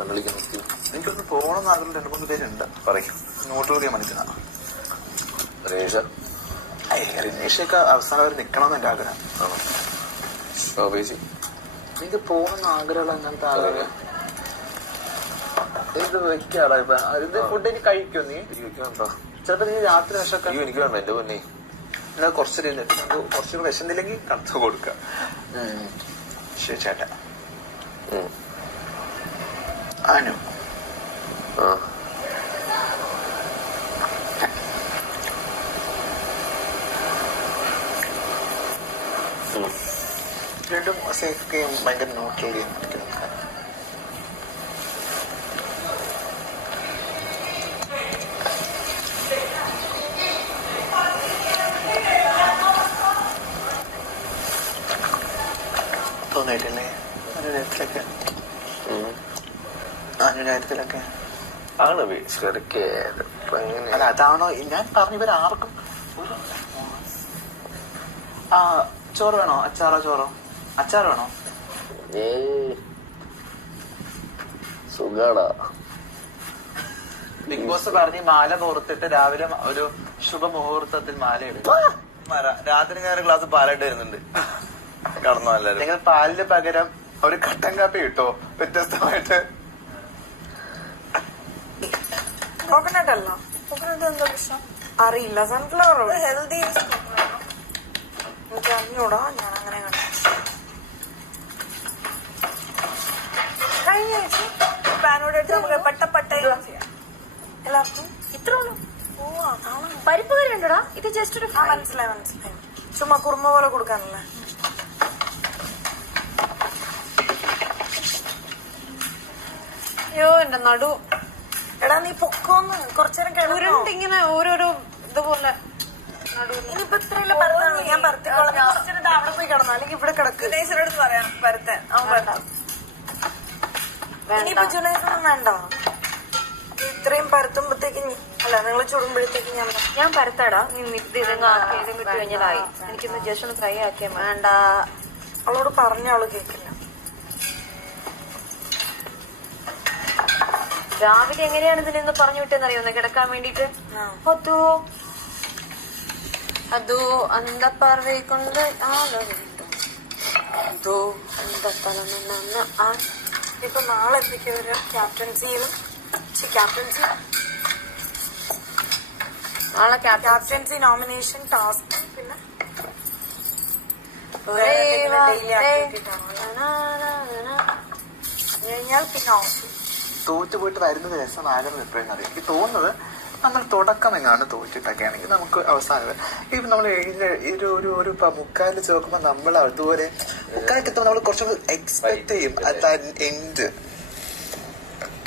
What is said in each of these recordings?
കണ്ണളിക്കുന്നു. എനിക്കൊന്ന് പോകണമെന്ന് ആഗ്രഹം 2-3 പേരുണ്ട്. പറയും നോട്ടുകൾ ഗെയിം കളിക്കുന്ന റിനേഷൊക്കെ അവസാനം വരെ നിക്കണമെന്ന് എന്റെ ആഗ്രഹം. ആണോ? ശോഭേച്ചി എനിക്ക് പോകണമെന്ന് ആഗ്രഹമുള്ള അങ്ങനത്തെ ആഗ്രഹം ഇത് വെക്കാടാ. ഇപ്പൊ ഇത് ഫുഡ് എനിക്ക് കഴിക്കോ നീ? എനിക്ക് വേണ്ട. ചിലപ്പോ നീ രാത്രി വിശക്കെ എനിക്ക് വേണ്ട. എന്റെ പൊന്നെ എന്നാൽ കുറച്ച് നമുക്ക് കുറച്ചുകൂടെ വിശന്നില്ലെങ്കിൽ കടത്ത് കൊടുക്കാം. ശരി ചേട്ടാ. അനു രണ്ടും സേഫ് ഗെയിം ഭയങ്കര നോട്ടൽ ഗെയിം കളിക്കുന്നു. തോന്നിയിട്ടില്ലേ അനുരാഗത്തിലൊക്കെ? അനുരാഗത്തിലൊക്കെ ആണ്. അല്ല അതാണോ ഞാൻ പറഞ്ഞു. ഇവരാർക്കും ചോറ് വേണോ? അച്ചാറോ ചോറോ? അച്ചാർ വേണോ? സുഖാടാ. ബിഗ് ബോസ് പറഞ്ഞ് മാല കോർത്തിട്ട് രാവിലെ ഒരു ശുഭമുഹൂർത്തത്തിൽ മാല ഇടും. രാത്രി ഞാൻ ഒരു ഗ്ലാസ് പാലായിട്ട് വരുന്നുണ്ട്. കടന്നോ എല്ലാരും? നിങ്ങൾ പാലിന് പകരം ഒരു കട്ടൻ കാപ്പി കിട്ടോ വ്യത്യസ്തമായിട്ട്? കോക്കനട്ട് അല്ല. കോക്കനട്ട് എന്താ പ്രശ്നം അറിയില്ല. സൺഫ്ലവർ ഹെൽത്തി എനിക്ക് അറിഞ്ഞൂടാ. ഞാൻ അങ്ങനെ കഴിഞ്ഞ ആഴ്ച പാനോടായിട്ട് നമുക്ക് പട്ടപ്പട്ട എല്ലാവർക്കും ഇത്ര ഉള്ളൂ. ഓ അതാണ് പരിപ്പ് കറി ഉണ്ടോടാ? ഇത് ജസ്റ്റ് ഒരു മനസ്സിലായി. ചുമ്മാ കുറുമ പോലെ കൊടുക്കാനല്ലേ. അയ്യോ എന്റെ നടു. എടാ നീ പൊക്കോന്ന് കുറച്ചേരം ഉരുണ്ടിങ്ങനെ ഓരോരോ ഇതുപോലെ. ഇനിയിപ്പോ ഇത്രയല്ലേ പരത്താണോ? ഞാൻ പരത്തിക്കോളാം. അവിടെ പോയി കിടന്നു. അല്ലെങ്കിൽ ഇവിടെ കിടക്ക്. ജുനൈസിനോട് പറയാം പരത്താൻ. അവൻ വേണ്ട. ഇനിയിപ്പോ ജുനൈസൊന്നും വേണ്ട. ഇത്രയും പരത്തുമ്പോഴത്തേക്ക് അല്ല നിങ്ങൾ ചുടുമ്പോഴത്തേക്ക് ഞാൻ പരത്താടാ. ഇതങ്ങ് കഴിഞ്ഞതായി. എനിക്കൊന്ന് ജസ്റ്റ് ഒന്ന് ഫ്രൈ ആക്കിയാൽ വേണ്ട. അവളോട് പറഞ്ഞ അവള് കേൾക്കില്ല. രാവിലെ എങ്ങനെയാണ് ഇതിനെന്ന് പറഞ്ഞു വിട്ടെന്നറിയുന്ന കിടക്കാൻ വേണ്ടിട്ട്? ಅದು ಅಂದ ಪರ್ವೆ ಕೊಂಡು ಅದು ಅಂದ തലമന്ന ഇപ്പൊ നാളെ എന്തൊക്കെയാ ക്യാപ്റ്റൻസിയിലും നാളെ ക്യാപ്റ്റൻസി നോമിനേഷൻ ടാസ്ക് പിന്നെ ഡെയിലി ആക്ടിവിറ്റി കഴിഞ്ഞാൽ പിന്നെ ഓഫ്. തോറ്റു പോയിട്ട് വരുന്നത് രസമാകുന്നത് എപ്പോഴെന്ന് അറിയാം. എനിക്ക് തോന്നുന്നത് നമ്മൾ തുടക്കം എങ്ങാണ്ട് തോറ്റിട്ടൊക്കെ ആണെങ്കിൽ നമുക്ക് അവസാനം ഇപ്പൊ നമ്മൾ ഒരു മുക്കാല് ചോക്കുമ്പോ നമ്മൾ അതുപോലെ മുക്കാലൊക്കെ നമ്മൾ കുറച്ചുകൂടി എക്സ്പെക്ട് ചെയ്യും അറ്റ് എൻഡ്.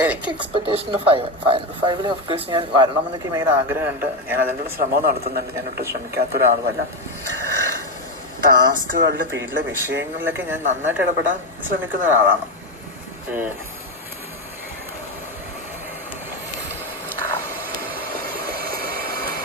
എനിക്ക് എക്സ്പെക്ടേഷൻ 5 ഓഫ്കോഴ്സ് ഞാൻ വരണമെന്നൊക്കെ ഭയങ്കര ആഗ്രഹമുണ്ട്. ഞാൻ അതിനുള്ള ശ്രമവും നടത്തുന്നുണ്ട്. ഞാൻ ഒട്ടും ശ്രമിക്കാത്ത ഒരാളുമല്ല. ടാസ്കുകളുടെ പേരിലെ വിഷയങ്ങളിലൊക്കെ ഞാൻ നന്നായിട്ട് ഇടപെടാൻ ശ്രമിക്കുന്ന ഒരാളാണ്.